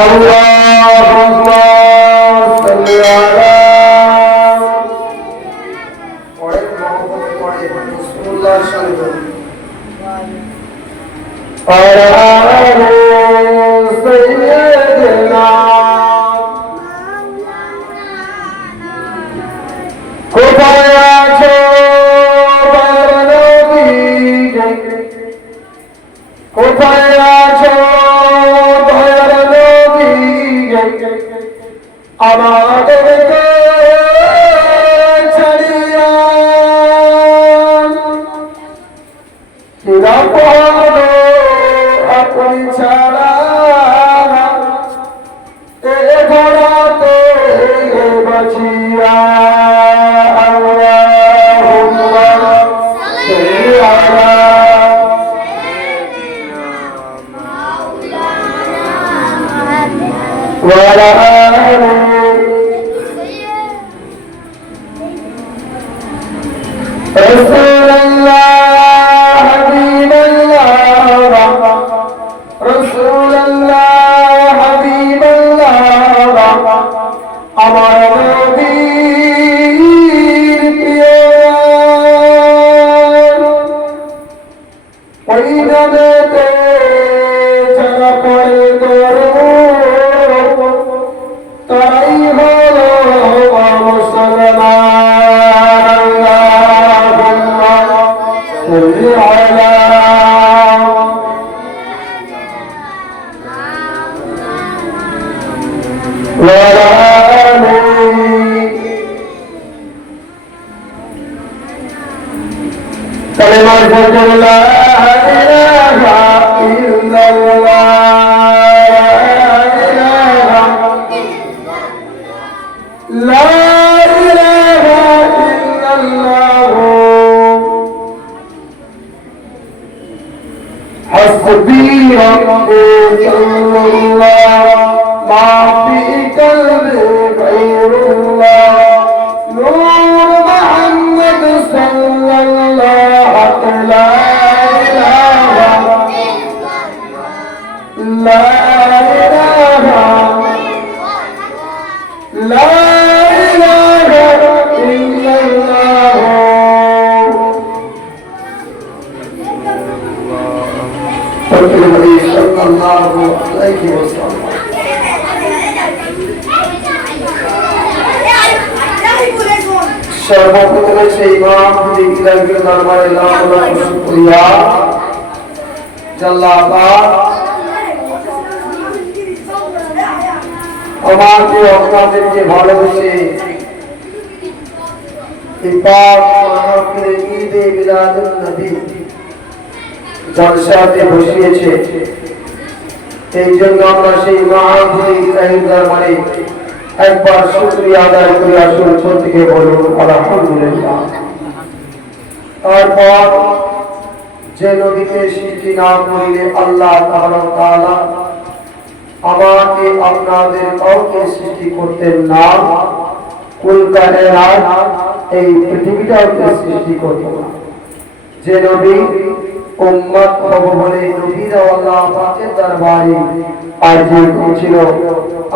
اللهم صل على رسول الله صلى الله عليه وسلم سيدنا কোথায় আছো নবী কোথায় আছো নবী আমাদেরকে ছাড়িয়া নিরাপদ আপনি ছাড়া এ ঘোড়াতে বাঁচিয়া وعلى آله رسول الله حبيب الله رسول الله حبيب الله আমার নবীর প্রিয় ওই নবীতে যারা পড়ে গর্ব তারাই হলো মুসলমান আল্লাহুম্মা সাল্লি আলা ওয়া আলা আলিহি কালিমা লা ইলাহা ইল্লাল্লাহ لا إله إلا الله حسبي ربي صلى الله ما في قلبي غير الله نور محمد صلى الله لا إله لا إله لا সর্বপ্রথমে সেই ইমাম ইলাহির দরবারে লাখ লাখ শুকরিয়া আল্লাহ পাক আমাকে আপনাদেরকে ভালোবেসে এই পাক মাহফিলে ঈদে মিলাদুন নবী জলসাতে বসিয়েছে এই জন্য আমরা সেই ইমাম ইলাহির দরবারে একবার শুকরিয়া আদায় করে আসুন থেকে বলুন আলহামদুলিল্লাহ। তারপর যে নবীকে সৃষ্টি না করিলে আল্লাহ তাআলা আমাকে আপনাদের কাউকে সৃষ্টি করতেন না, কুল কায়নাত এই পৃথিবীটাকে সৃষ্টি করতেন না। যে নবী উম্মত হব বলে নবীরা আল্লাহ পাকের দরবারে আরজি করেছিল,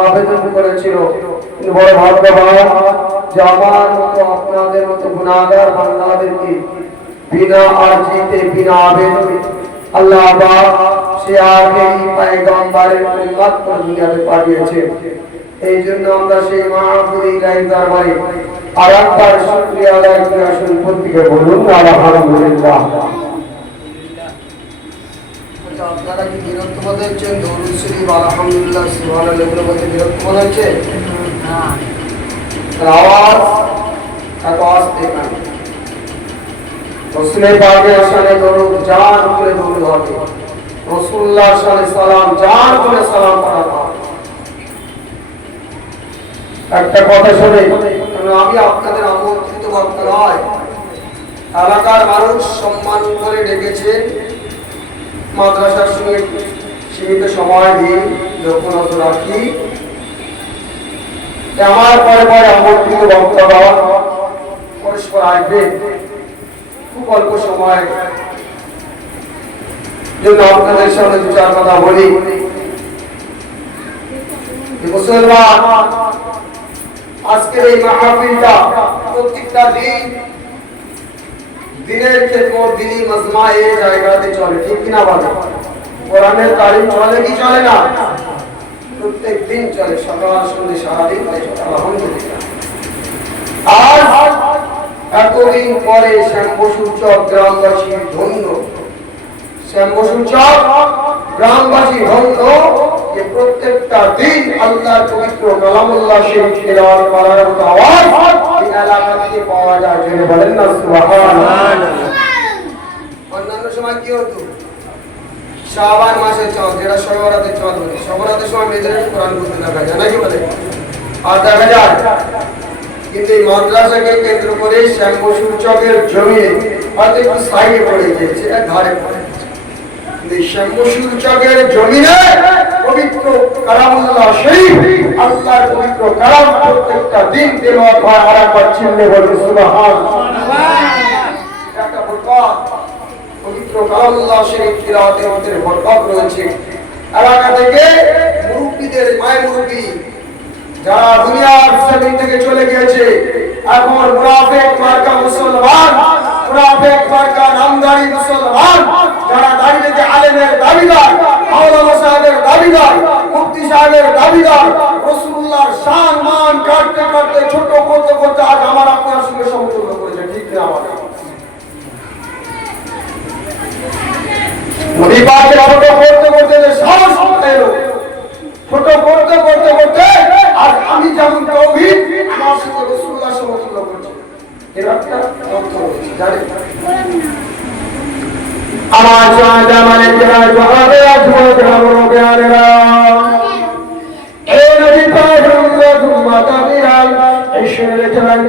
আবেদন করেছিল, বড় ভাগ্যবান যে আমার মতো আপনাদের মতো গুনাহগার বান্দাদেরকে বিনা আরজিতে বিনা আবেদনে আল্লাহ পাক সে আগেই পয়গম্বরের উম্মত করে দুনিয়াতে পাঠিয়েছে। এই জন্য আমরা সেই মাহবুব ইলাহির দরবারে আরেকবার শুকরিয়া আদায় করে আসুন প্রত্যেকে বলুন আলহামদুলিল্লাহ। আপনারা কি বিরক্ত বোধ হচ্ছেন? দরুদ শরীফ আলহামদুলিল্লাহ সুবহানাল্লাহ এগুলো বলতে বিরক্ত বোধ হচ্ছে? আওয়াজ এত আস্তে কেন? রাসূলের পাকের শানে দরুদ জান করে দরুদ হবে, রাসূলুল্লাহর শানে সালাম জান করে সালাম পড়া হবে। একটা কথা শুনে আমি আপনাদের আমন্ত্রিত বক্তা নয়, এলাকার মানুষ সম্মান করে ডেকেছে, মাদ্রাসার সঙ্গে সীমিত সময় দিয়ে লোকনত রাখি, আমার পরে পরে আমন্ত্রিত বক্তা পরস্পর আসবে, খুব অল্প সময় জন্য আপনাদের সামনে দু চার কথা বলি। মুসলমান, আজকের এই মাহফিলটা প্রত্যেকটা দিনের খেদমত দিনী মাজমা এই জায়গাতে চলে, ঠিক কিনা বলে? কোরআনের তালিম চলে কি চলে না? প্রত্যেক দিন চলে, সকাল সন্ধ্যে সারাদিন আলহামদুলিল্লাহ। আজ এতদিন পরে শ্যামবসুর চক গ্রামবাসী ধন্য, শ্যামবসুর চক গ্রামবাসী ধন্য যে প্রত্যেকটা দিন আল্লাহর পবিত্র কালামুল্লাহ শরীফ তেলাওয়াত করার মতো আওয়াজ এই এলাকা থেকে পাওয়া যায়। জেনে বলেন না সুবহানাল্লাহ। অন্যান্য সময় কি হতো? শাবান মাসের চাঁদ, যেটা শবে-বরাতের চাঁদ বলে, শবে-বরাতের সময় মেয়েদের কোরআন পড়তে দেখা যায় নাকি বলে? আর দেখা যায়, কিন্তু এই মাদ্রাসাকে কেন্দ্র করে শ্যামবসুর চকের জমিনে হয়তো একটু সাইডে পড়ে গিয়েছে, ধারে পড়ে শ্যামবসুর চকের জমিনে পবিত্র কালামুল্লাহ শরীফ, আল্লাহর পবিত্র কালাম প্রত্যেকটা দিন তেলাওয়াত হয়। আর একবার চিল্লে বলুন সুবহানাল্লাহ। একটা বরকত পবিত্র কালামুল্লাহ শরীফ তেলাওয়াতের মধ্যে বরকত রয়েছে। এলাকা থেকে মুরব্বিদের, মায়ের মুরব্বি যারা দুনিয়ার জমিন থেকে চলে গিয়েছে, এখন মুনাফিক মার্কা মুসলমান, মুনাফিক মার্কা নামদারি মুসলমান, যারা দাঁড়িয়ে যে আলেমের দাবিদার, মাওলানা সাহেবের দাবিদার, মুফতি সাহেবের দাবিদার, রাসূলুল্লাহর শান মান কাটতে কাটতে ছোট করতে করতে আজ আমার আপনার সঙ্গে সমতুল্য করেছে, ঠিক না? আমার নবী পাকের ছোট করতে করতে যে সাহস এলো, ছোট করতে করতে করতে আজ আমি যেমন তাওহীদ আমার সঙ্গে রাসূলুল্লাহ সমতুল্য করছি, এর একটা তথ্য রয়েছে জানেন? আমার চাঁদা মানে যারা জহাবে আজমল গ্রামের বেয়ারেরা এই নবী পাক রহমতুল্লাহ তাআলা এই শুনে চলেন